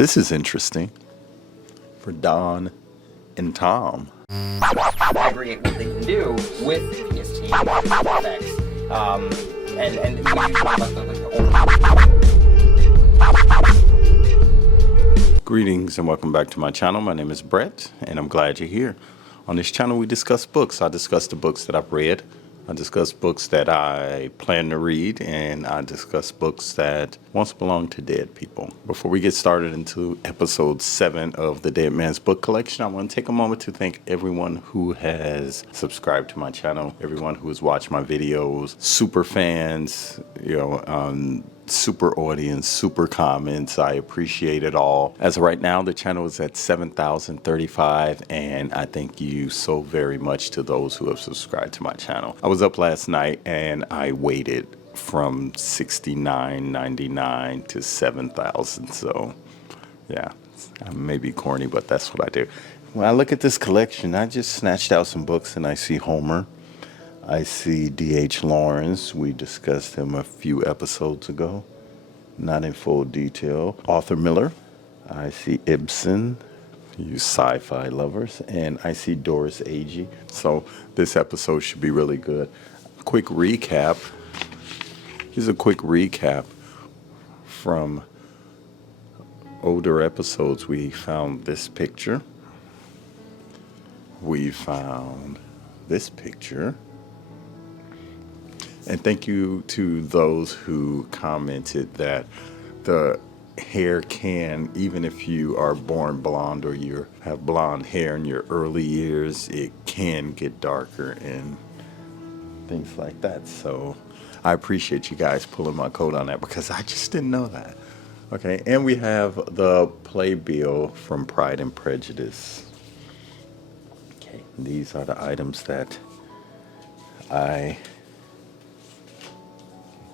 This is interesting for Don and Tom. Aggregate what they can do with PST effects. And we talk about the Greetings and welcome back to my channel. My name is Brett and I'm glad you're here. On this channel we discuss books. I discuss the books that I've read. I discuss books that I plan to read, and I discuss books that once belonged to dead people. Before we get started into episode 7 of the Dead Man's Book Collection, I want to take a moment to thank everyone who has subscribed to my channel, everyone who has watched my videos, super fans, super audience, super comments. I appreciate it all. As of right now, the channel is at 7,035, and I thank you so very much to those who have subscribed to my channel. I was up last night and I waited from 69.99 to 7,000. So yeah, I may be corny, but that's what I do. When I look at this collection, I just snatched out some books and I see Homer. I see D.H. Lawrence. We discussed him a few episodes ago, not in full detail. Arthur Miller. I see Ibsen, you sci-fi lovers, and I see Doris Agee. So this episode should be really good. Quick recap. Here's a quick recap from older episodes. We found this picture. We found this picture. And thank you to those who commented that the hair can, even if you are born blonde or you have blonde hair in your early years, it can get darker and things like that. So I appreciate you guys pulling my coat on that because I just didn't know that. Okay, and we have the playbill from Pride and Prejudice. Okay, these are the items that I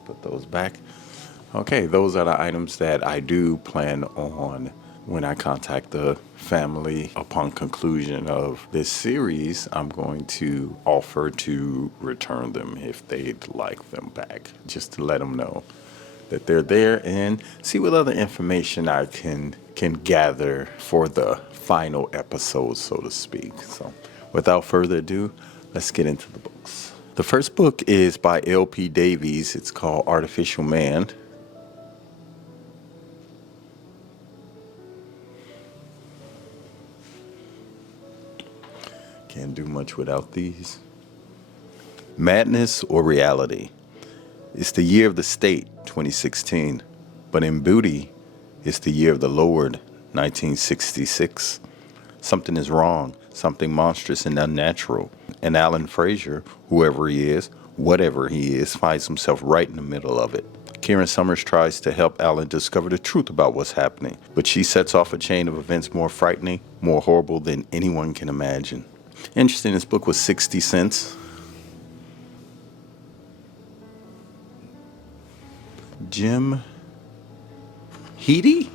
put those back. Okay, those are the items that I do plan on when I contact the family upon conclusion of this series. I'm going to offer to return them if they'd like them back, just to let them know that they're there and see what other information I can gather for the final episode, so to speak. So without further ado, let's get into the books. The first book is by L.P. Davies. It's called Artificial Man. Can't do much without these. Madness or Reality. It's the year of the state, 2016. But in Booty, it's the year of the Lord, 1966. Something is wrong, something monstrous and unnatural. And Alan Fraser, whoever he is, whatever he is, finds himself right in the middle of it. Kieran Summers tries to help Alan discover the truth about what's happening, but she sets off a chain of events more frightening, more horrible than anyone can imagine. Interesting, this book was 60 cents. Jim Heady?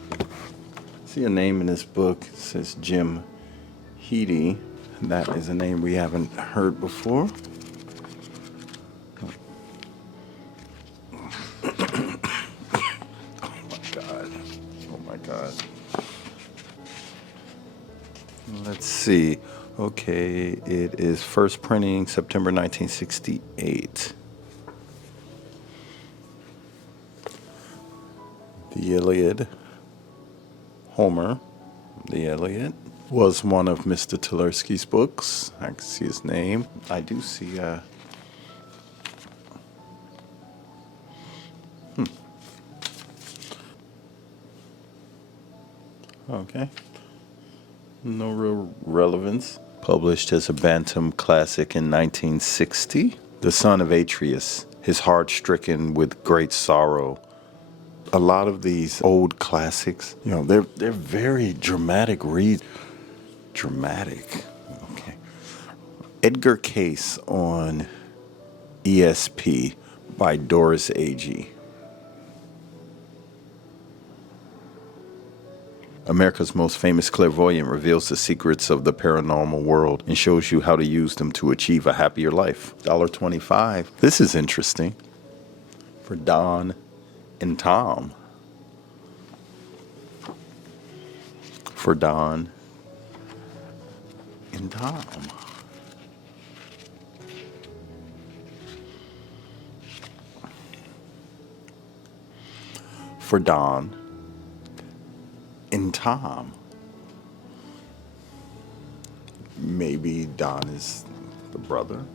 See a name in this book. It says Jim Heady. That is a name we haven't heard before. Oh my God. Let's see. Okay, it is first printing September 1968. The Iliad. Homer, the Iliad, was one of Mr. Terelski's books. I can see his name. I do see Okay. No real relevance. Published as a Bantam classic in 1960. The son of Atreus, his heart stricken with great sorrow. A lot of these old classics, they're very dramatic reads. Dramatic. Okay. Edgar Case on ESP by Doris Agee. America's most famous clairvoyant reveals the secrets of the paranormal world and shows you how to use them to achieve a happier life. $1.25. This is interesting for Don and Tom. For Don and Tom. For Don and Tom. Maybe Don is the brother.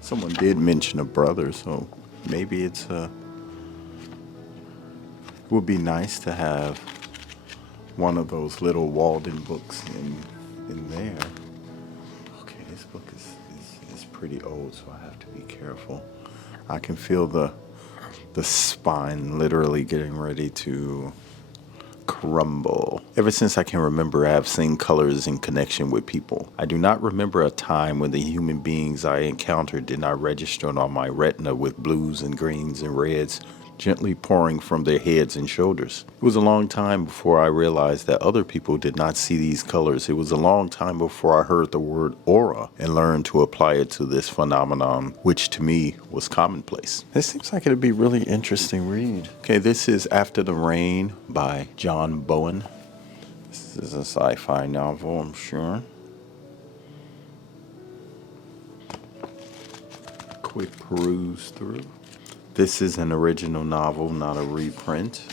Someone did mention a brother, so maybe it would be nice to have one of those little Walden books in there. Okay, this book is pretty old, so I have to be careful. I can feel the spine literally getting ready to crumble. Ever since I can remember, I have seen colors in connection with people. I do not remember a time when the human beings I encountered did not register on my retina with blues and greens and reds gently pouring from their heads and shoulders. It was a long time before I realized that other people did not see these colors. It was a long time before I heard the word aura and learned to apply it to this phenomenon, which to me was commonplace. This seems like it'd be a really interesting read. Okay, this is After the Rain by John Bowen. This is a sci-fi novel, I'm sure. Quick peruse through. This is an original novel, not a reprint.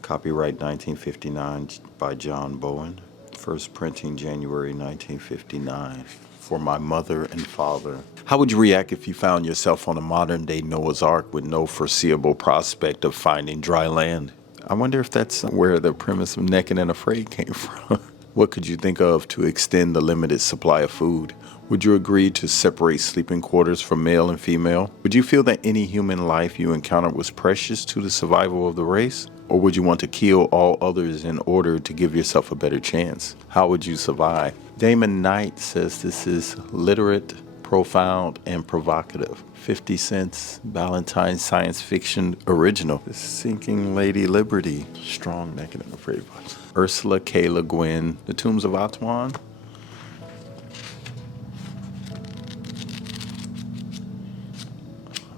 Copyright 1959 by John Bowen. First printing January 1959. For my mother and father. How would you react if you found yourself on a modern-day Noah's Ark with no foreseeable prospect of finding dry land? I wonder if that's where the premise of Naked and Afraid came from. What could you think of to extend the limited supply of food? Would you agree to separate sleeping quarters from male and female? Would you feel that any human life you encountered was precious to the survival of the race? Or would you want to kill all others in order to give yourself a better chance? How would you survive? Damon Knight says this is literate, profound, and provocative. 50 cents, Valentine's science fiction original. The Sinking Lady Liberty. Strong, Naked and Afraid. Ursula K. Le Guin, The Tombs of Atuan.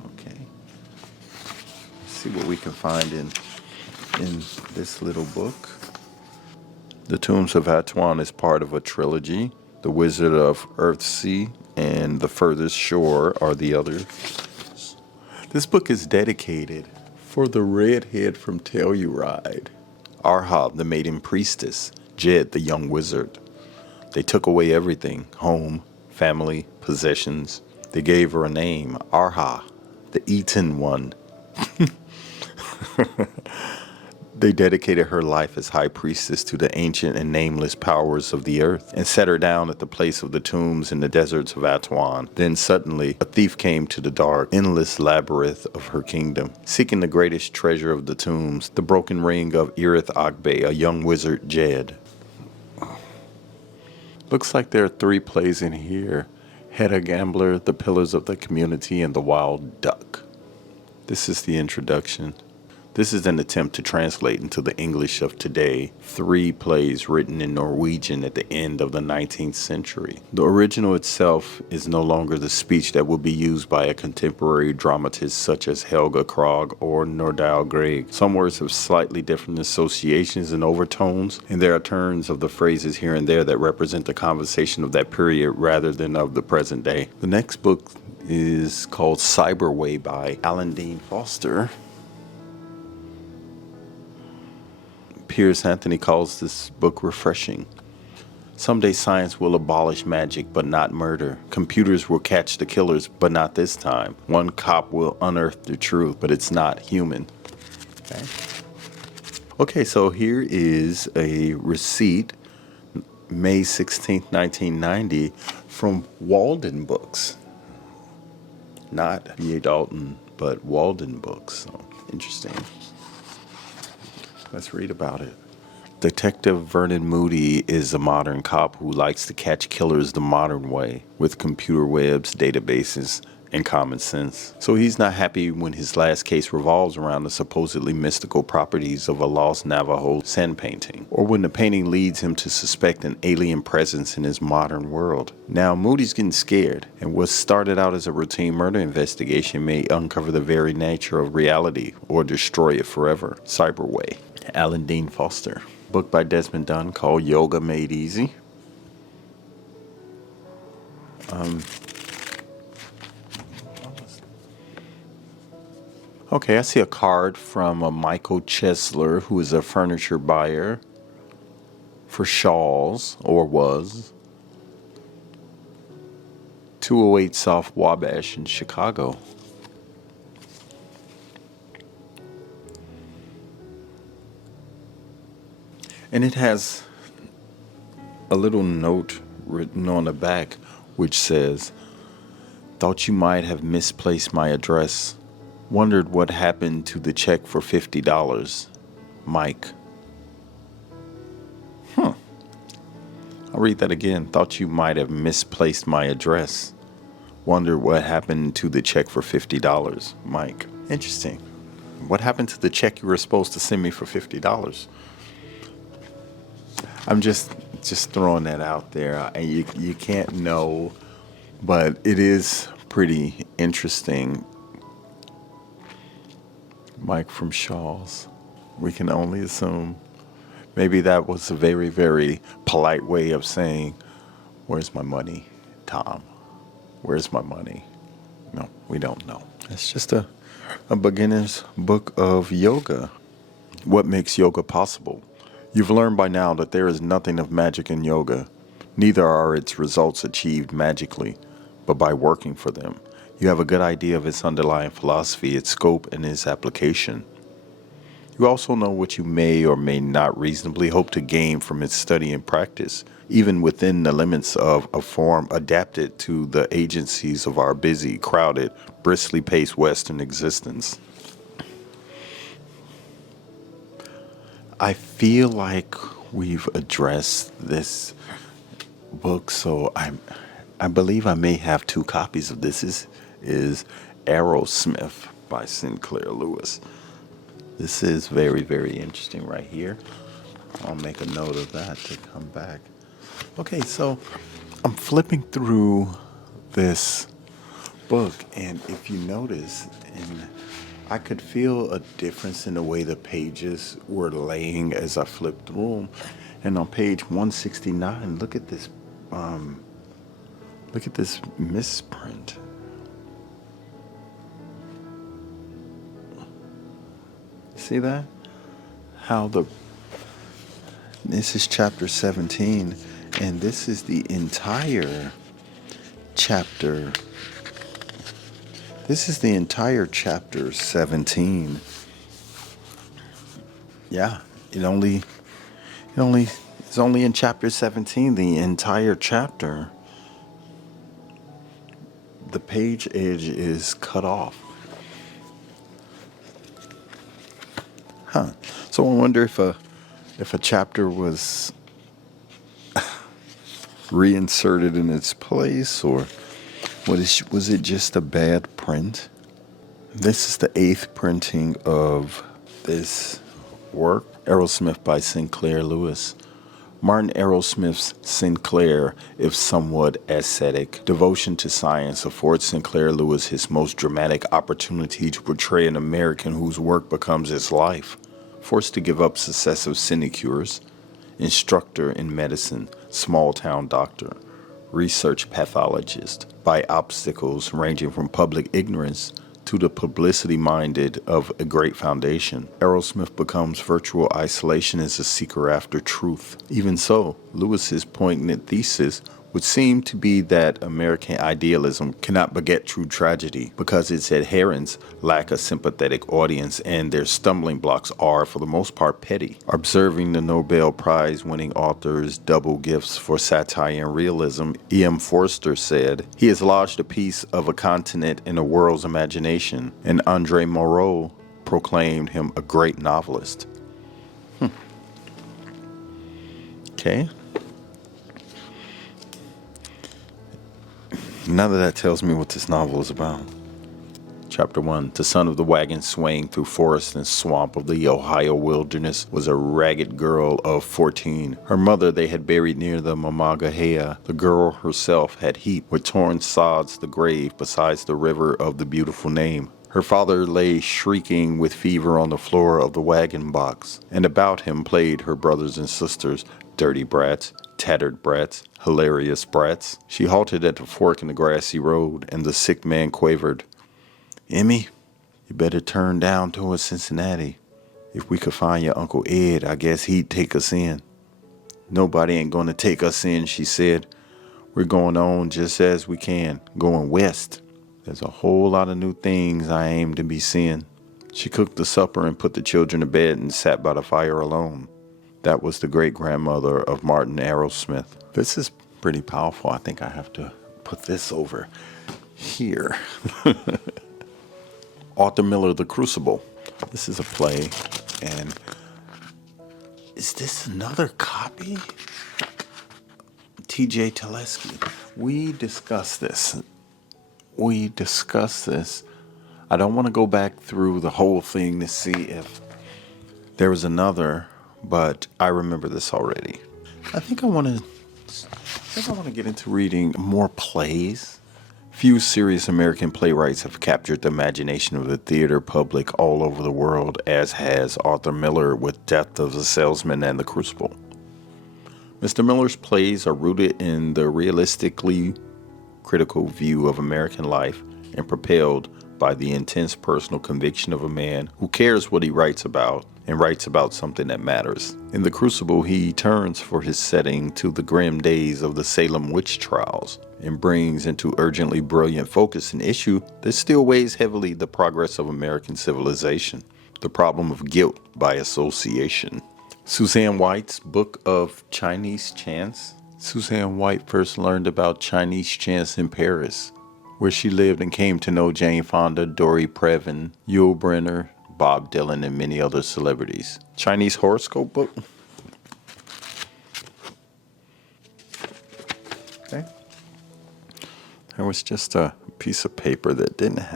Okay. Let's see what we can find in this little book. The Tombs of Atuan is part of a trilogy. The Wizard of Earthsea and The Furthest Shore are the others. This book is dedicated for the redhead from Telluride, Arha, the maiden priestess, Jed, the young wizard. They took away everything, home, family, possessions. They gave her a name, Arha, the eaten one. They dedicated her life as high priestess to the ancient and nameless powers of the earth and set her down at the place of the tombs in the deserts of Atuan. Then suddenly, a thief came to the dark, endless labyrinth of her kingdom, seeking the greatest treasure of the tombs, the broken ring of Irith Agbe, a young wizard, Jed. Looks like there are 3 plays in here. Hedda Gambler, The Pillars of the Community, and The Wild Duck. This is the introduction. This is an attempt to translate into the English of today 3 plays written in Norwegian at the end of the 19th century. The original itself is no longer the speech that would be used by a contemporary dramatist such as Helga Krog or Nordahl Grieg. Some words have slightly different associations and overtones, and there are turns of the phrases here and there that represent the conversation of that period rather than of the present day. The next book is called Cyberway by Alan Dean Foster. Piers Anthony calls this book refreshing. Someday science will abolish magic, but not murder. Computers will catch the killers, but not this time. One cop will unearth the truth, but it's not human. Okay, so here is a receipt, May 16th, 1990, from Walden Books. Not B.A. Dalton, but Walden Books. So, interesting. Let's read about it. Detective Vernon Moody is a modern cop who likes to catch killers the modern way, with computer webs, databases, and common sense. So he's not happy when his last case revolves around the supposedly mystical properties of a lost Navajo sand painting, or when the painting leads him to suspect an alien presence in his modern world. Now, Moody's getting scared, and what started out as a routine murder investigation may uncover the very nature of reality or destroy it forever. Cyberway. Alan Dean Foster. Book by Desmond Dunn called Yoga Made Easy. Okay, I see a card from a Michael Chesler, who is a furniture buyer for Shawls, or was. 208 South Wabash in Chicago. And it has a little note written on the back which says, "Thought you might have misplaced my address. Wondered what happened to the check for $50. Mike." I'll read that again. "Thought you might have misplaced my address. Wondered what happened to the check for $50. Mike." Interesting. What happened to the check you were supposed to send me for $50? I'm just throwing that out there. You can't know, but it is pretty interesting. Mike from Shaw's. We can only assume. Maybe that was a very, very polite way of saying, "Where's my money, Tom? Where's my money?" No, we don't know. It's just a beginner's book of yoga. What makes yoga possible? You've learned by now that there is nothing of magic in yoga. Neither are its results achieved magically, but by working for them. You have a good idea of its underlying philosophy, its scope, and its application. You also know what you may or may not reasonably hope to gain from its study and practice, even within the limits of a form adapted to the agencies of our busy, crowded, briskly paced Western existence. I feel like we've addressed this book, so I believe I may have two copies of this. Is Aerosmith by Sinclair Lewis. This is very, very interesting right here. I'll make a note of that to come back. Okay, so I'm flipping through this book, and if you notice, and I could feel a difference in the way the pages were laying as I flipped through them. And on page 169, look at this misprint. See that? This is chapter 17, and this is the entire chapter. This is the entire chapter 17. Yeah, it's only in chapter 17, the entire chapter. The page edge is cut off. So I wonder if a chapter was reinserted in its place, or was it just a bad print? This is the 8th printing of this work, Aerosmith by Sinclair Lewis. Martin Aerosmith's Sinclair, if somewhat ascetic, devotion to science affords Sinclair Lewis his most dramatic opportunity to portray an American whose work becomes his life. Forced to give up successive sinecures, instructor in medicine, small-town doctor, research pathologist, by obstacles ranging from public ignorance to the publicity-minded of a great foundation, Aerosmith becomes virtual isolation as a seeker after truth. Even so, Lewis's poignant thesis would seem to be that American idealism cannot beget true tragedy because its adherents lack a sympathetic audience and their stumbling blocks are, for the most part, petty. Observing the Nobel Prize-winning author's double gifts for satire and realism, E.M. Forster said, "He has lodged a piece of a continent in a world's imagination," and Andre Moreau proclaimed him a great novelist. Okay. None of that tells me what this novel is about. Chapter 1. The son of the wagon swaying through forest and swamp of the Ohio wilderness was a ragged girl of 14. Her mother they had buried near the Mamagahea. The girl herself had heaped with torn sods the grave besides the river of the beautiful name. Her father lay shrieking with fever on the floor of the wagon box, and about him played her brothers and sisters, dirty brats, tattered brats, hilarious brats. She halted at the fork in the grassy road, and the sick man quavered, "Emmy, you better turn down towards Cincinnati. If we could find your Uncle Ed, I guess he'd take us in." "Nobody ain't gonna take us in," she said. "We're going on just as we can, going west. There's a whole lot of new things I aim to be seeing." She cooked the supper and put the children to bed and sat by the fire alone. That was the great-grandmother of Martin Arrowsmith. This is pretty powerful. I think I have to put this over here. Arthur Miller, The Crucible. This is a play, and is this another copy? T.J. Teleski. We discussed this. I don't want to go back through the whole thing to see if there was another, but I remember this already. I think I want to get into reading more plays. Few serious American playwrights have captured the imagination of the theater public all over the world, as has Arthur Miller with Death of the Salesman and The Crucible. Mr. Miller's plays are rooted in the realistically critical view of American life and propelled by the intense personal conviction of a man who cares what he writes about and writes about something that matters. In The Crucible, he turns for his setting to the grim days of the Salem witch trials and brings into urgently brilliant focus an issue that still weighs heavily the progress of American civilization, the problem of guilt by association. Suzanne White's Book of Chinese Chants. Suzanne White first learned about Chinese chants in Paris, where she lived and came to know Jane Fonda, Dory Previn, Yul Brynner, Bob Dylan, and many other celebrities. Chinese horoscope book. Okay. There was just a piece of paper that didn't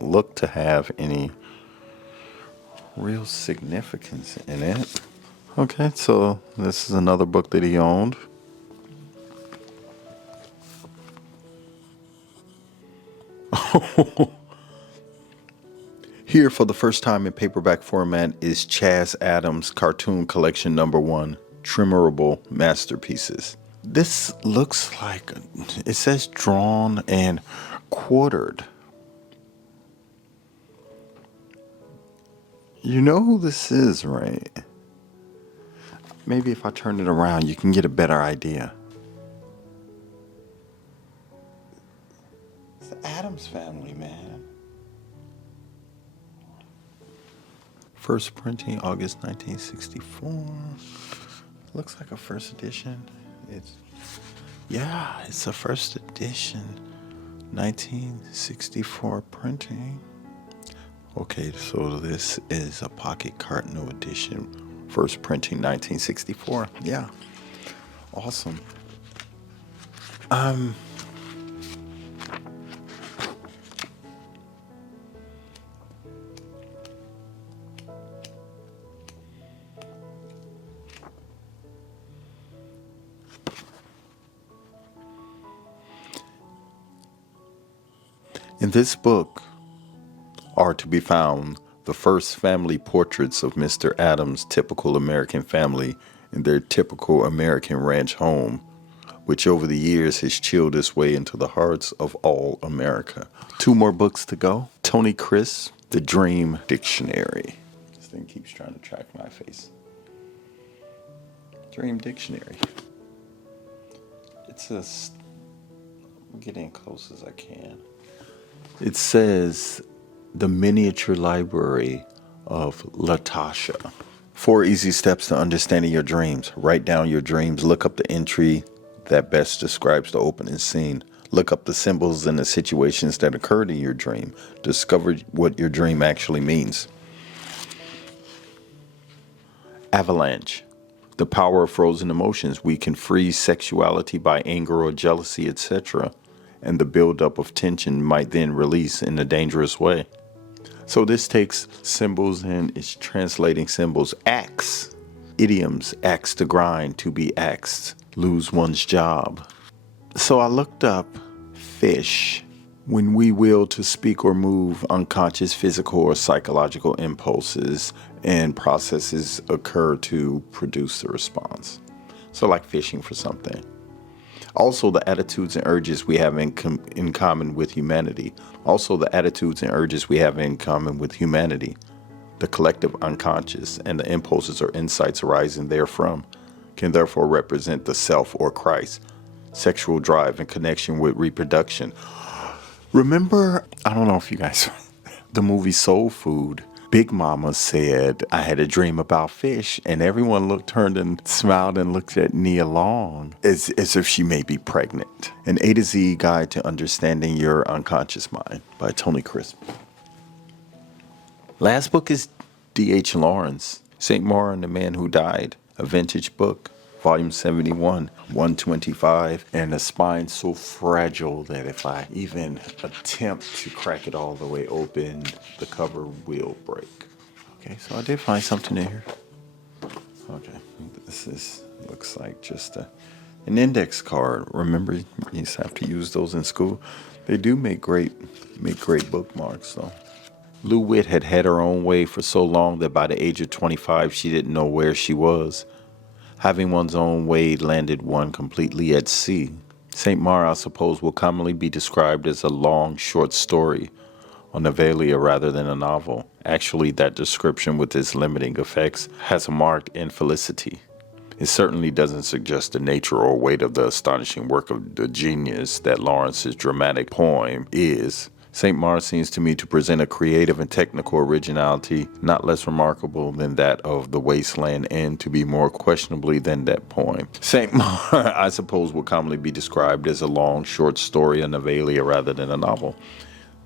look to have any real significance in it. Okay, so this is another book that he owned. Here, for the first time in paperback format, is Chaz Adams' Cartoon Collection #1, Trimmerable Masterpieces. This looks like, it says drawn and quartered. You know who this is, right? Maybe if I turn it around, you can get a better idea. It's the Addams Family, man. First printing, August 1964. Looks like a first edition. It's a first edition. 1964 printing. Okay, so this is a pocket Cardinal edition. First printing, 1964. Yeah. Awesome. In this book are to be found the first family portraits of Mr. Adams' typical American family in their typical American ranch home, which over the years has chilled its way into the hearts of all America. 2 more books to go. Tony Chris, The Dream Dictionary. This thing keeps trying to track my face. Dream Dictionary. I'm getting close as I can. It says, The Miniature Library of Latasha. 4 easy steps to understanding your dreams. Write down your dreams. Look up the entry that best describes the opening scene. Look up the symbols and the situations that occurred in your dream. Discover what your dream actually means. Avalanche. The power of frozen emotions. We can freeze sexuality by anger or jealousy, etc., and the buildup of tension might then release in a dangerous way. So this takes symbols and is translating symbols. Axe, idioms, axe to grind, to be axed, lose one's job. So I looked up fish. When we will to speak or move, unconscious physical or psychological impulses and processes occur to produce the response. So like fishing for something. Also, the attitudes and urges we have in common with humanity. The collective unconscious and the impulses or insights arising therefrom can therefore represent the self or Christ. Sexual drive in connection with reproduction. Remember, I don't know if you guys, the movie Soul Food, Big Mama said, I had a dream about fish, and everyone turned and smiled and looked at Nia Long as if she may be pregnant. An A to Z Guide to Understanding Your Unconscious Mind by Tony Crisp. Last book is D.H. Lawrence, St. Maur and the Man Who Died, a vintage book. Volume 71, 125, and a spine so fragile that if I even attempt to crack it all the way open, the cover will break. Okay, so I did find something in here. Okay, looks like just an index card. Remember, you used to have to use those in school. They do make great bookmarks, though. Lou Witt had her own way for so long that by the age of 25, she didn't know where she was. Having one's own way landed one completely at sea. St. Maur, I suppose, will commonly be described as a long, short story, a novella rather than a novel. Actually, that description, with its limiting effects, has a marked infelicity. It certainly doesn't suggest the nature or weight of the astonishing work of the genius that Lawrence's dramatic poem is. St. Maur seems to me to present a creative and technical originality not less remarkable than that of The Wasteland, and to be more questionably than that poem. St. Maur, I suppose, will commonly be described as a long, short story, a novella rather than a novel.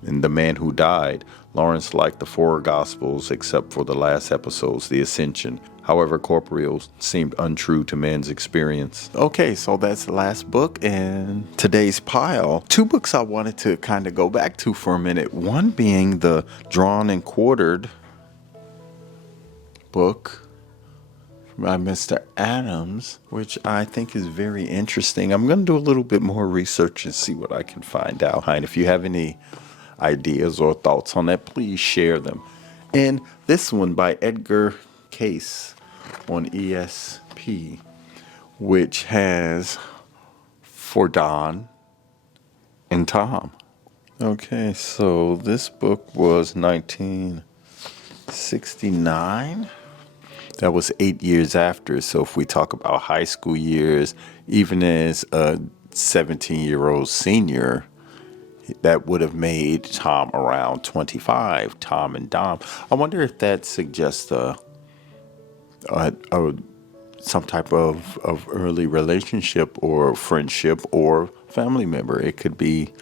In The Man Who Died, Lawrence liked the four Gospels except for the last episodes, the Ascension. However, corporeal seemed untrue to man's experience. Okay, so that's the last book in today's pile. Two books I wanted to kind of go back to for a minute. One being the Drawn and Quartered book by Mr. Adams, which I think is very interesting. I'm going to do a little bit more research and see what I can find out. And if you have any ideas or thoughts on that, please share them. And this one by Edgar Case on ESP, which has For Don and Tom. Okay, so this book was 1969. That was 8 years after. So if we talk about high school years, even as a 17-year-old senior, that would have made Tom around 25, Tom and Dom. I wonder if that suggests some type of early relationship or friendship or family member. It could be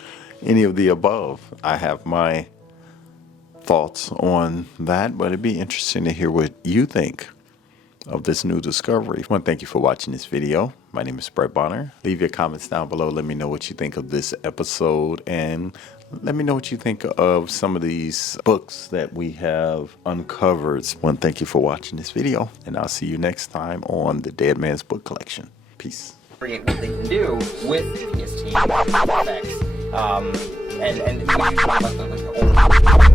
any of the above. I have my thoughts on that, but it'd be interesting to hear what you think of this new discovery. I want to thank you for watching this video. My name is Brett Bonner. Leave your comments down below. Let me know what you think of this episode, and let me know what you think of some of these books that we have uncovered. I want to thank you for watching this video, and I'll see you next time on the Dead Man's Book Collection. Peace. Create what they can do with PST effects, and we usually like the